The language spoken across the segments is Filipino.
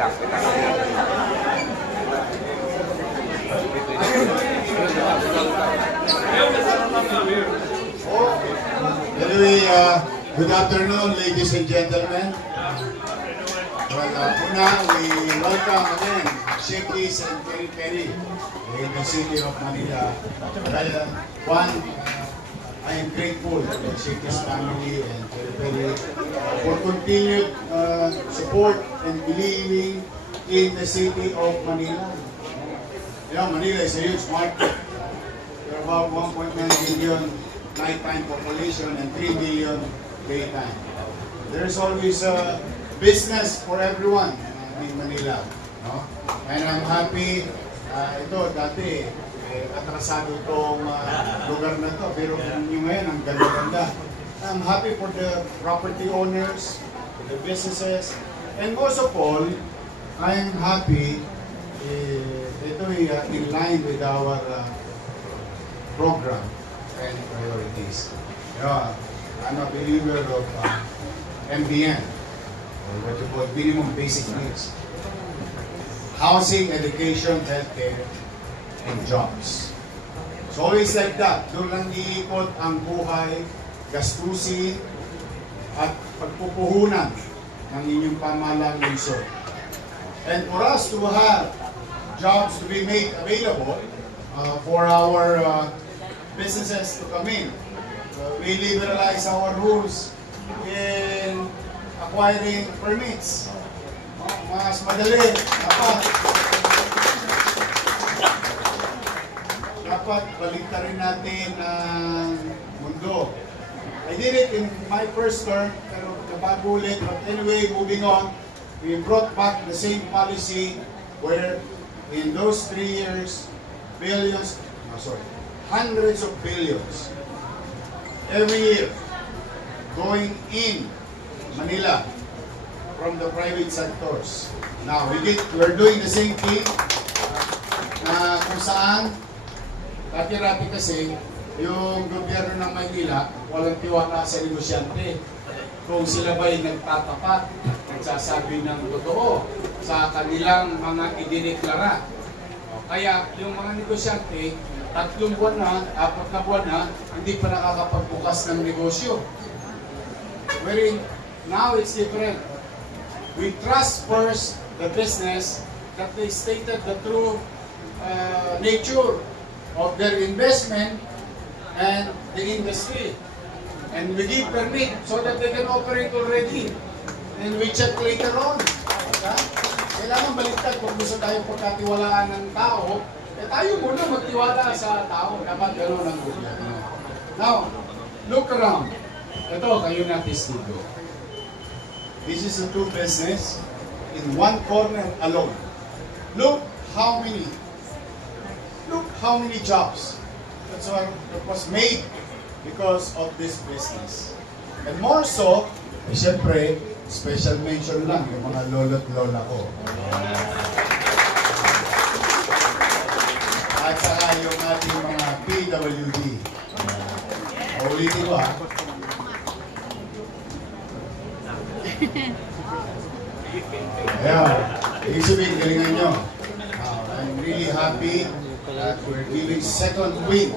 lang. Anyway, good afternoon, ladies and gentlemen. Una, we welcome again Shakey's and Peri Peri in the city of Manila. One, I am grateful to the Shakey's family and Peri Peri for continued support and believing in the city of Manila. You know, Manila is a huge market. There are about 1.9 billion nighttime population and 3 million daytime. There is always a business for everyone in Manila. No? And I'm happy, ito dati, atrasado itong lugar na to, pero yung ngayon, ang ganda-ganda. I'm happy for the property owners, for the businesses, and most of all, I'm happy, ito in line with our program and priorities. You know, I'm a believer of MBN, or what you call minimum basic needs. Housing, education, healthcare, and jobs. It's always like that. Doon lang iikot ang buhay, gastusin, at pagpupuhunan ng inyong pamahalang lungsod. And for us to have jobs to be made available for our businesses to come in, we liberalize our rules in acquiring permits. Mas madali. Dapat baliktarin natin ang mundo. I did it in my first term, pero nabago ulit. But anyway, moving on, we brought back the same policy where in those 3 years, hundreds of billions every year going in Manila from the private sectors. Now, we're doing the same thing kung saan dati-rati kasi yung gobyerno ng Maynila walang tiwala sa negosyante. Kung sila ba'y nagtatapat, nagsasabi ng totoo sa kanilang mga idineklara. Kaya yung mga negosyante, 3 buwan na, 4 na buwan na, hindi pa nakakapagbukas ng negosyo. Wherein, now it's different. We trust first the business that they stated the true nature of their investment and the industry. And we give permit so that they can operate already. And we check later on. Okay? Kailangan baliktad kung gusto tayo pagkatiwalaan ng tao, tayo muna magtiwala sa tao. Dapat gano'n ang gobyerno. Now, look around. Ito, kayo na testigo. This is a true business in one corner alone. Look how many jobs that was made because of this business. And more so, siyempre, special mention lang yung mga lolo't lola ko. At saka yung ating mga PWD. Ulitin ko ha. Ayan, ibig sabihin, galingan nyo. I'm really happy that we're giving second win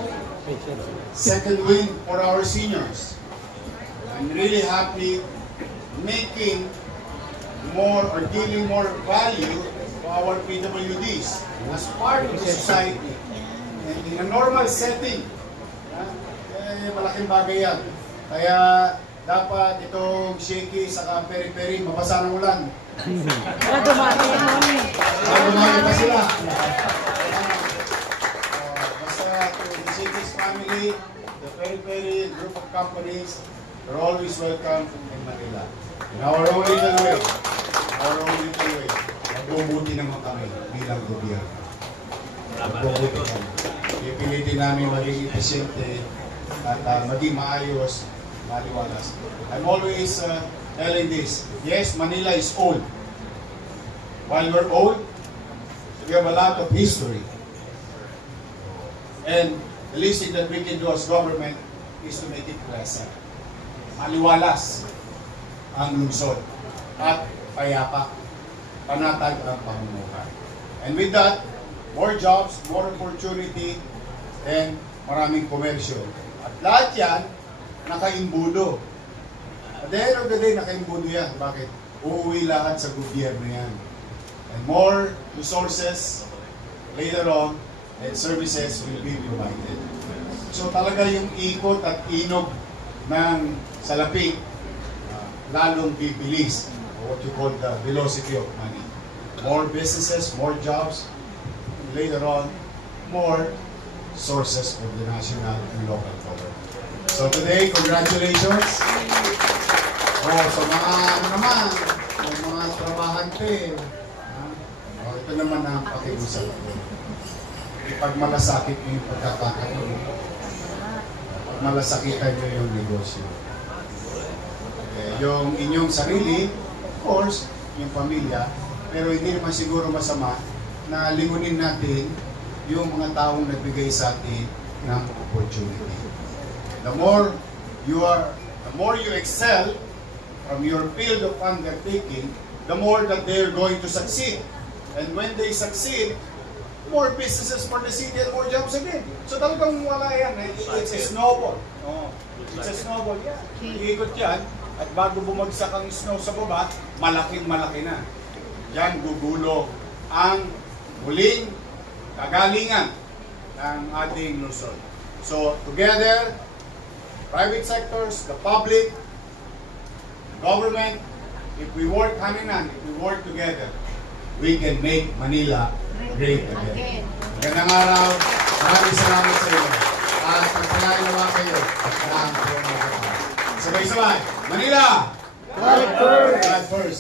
for our seniors. I'm really happy making more or giving more value to our PWDs as part of the society. And in a normal setting, malaking bagay yan. Kaya dapat itong Shakey saka Peri Peri mabasa ng ulan. Dumami pa sila. Basta to the Shakey's family, the Peri Peri group of companies, they're always welcome in Manila. In our own little way, magbubuti naman kami bilang gobyerno. Magbubuti kami. Ipilitin namin maging eficiente at maging maayos, maliwalas. I'm always telling this, yes, Manila is old. While we're old, we have a lot of history. And the least thing that we can do as government is to make it present. Maliwalas ang lungsod at payapa. panatag ang pamumuhay. And with that, more jobs, more opportunity, and maraming komersyo. At lahat yan, nakaimbudo. At the end of the day, nakaimbudo yan. Bakit? Uuwi lahat sa gobyerno yan. And more resources later on, and services will be provided. So talaga yung ikot at inog ng salapi, lalong bibilis, or what you call the velocity of money. More businesses, more jobs, and later on, more sources for the national and local government. So today, congratulations. So mga ano naman, mga trabahante, ito naman ang pakiusap ko. Pag malasakit nyo yung pagkakataon, pag malasakitan nyo yung negosyo. Yung inyong sarili, of course, yung pamilya, pero hindi naman siguro masama na lingunin natin yung mga taong nagbigay sa atin ng opportunity. The more you excel from your field of undertaking, the more that they're going to succeed. And when they succeed, more businesses for the city and more jobs again. So talagang wala yan. It's a snowball. It's a snowball yan. Iikot yan. At bago bumagsak ang snow sa baba, malaking-malaki na. Yan gugulong ang muling kagalingan ng ating Luzon. So together, private sectors, the public, government, if we work hand in hand, if we work together, we can make Manila great again. Magandang araw. Maraming salamat sa inyo. At pagpalainawa kayo ng Sabay-sabay. Manila! God first! God first!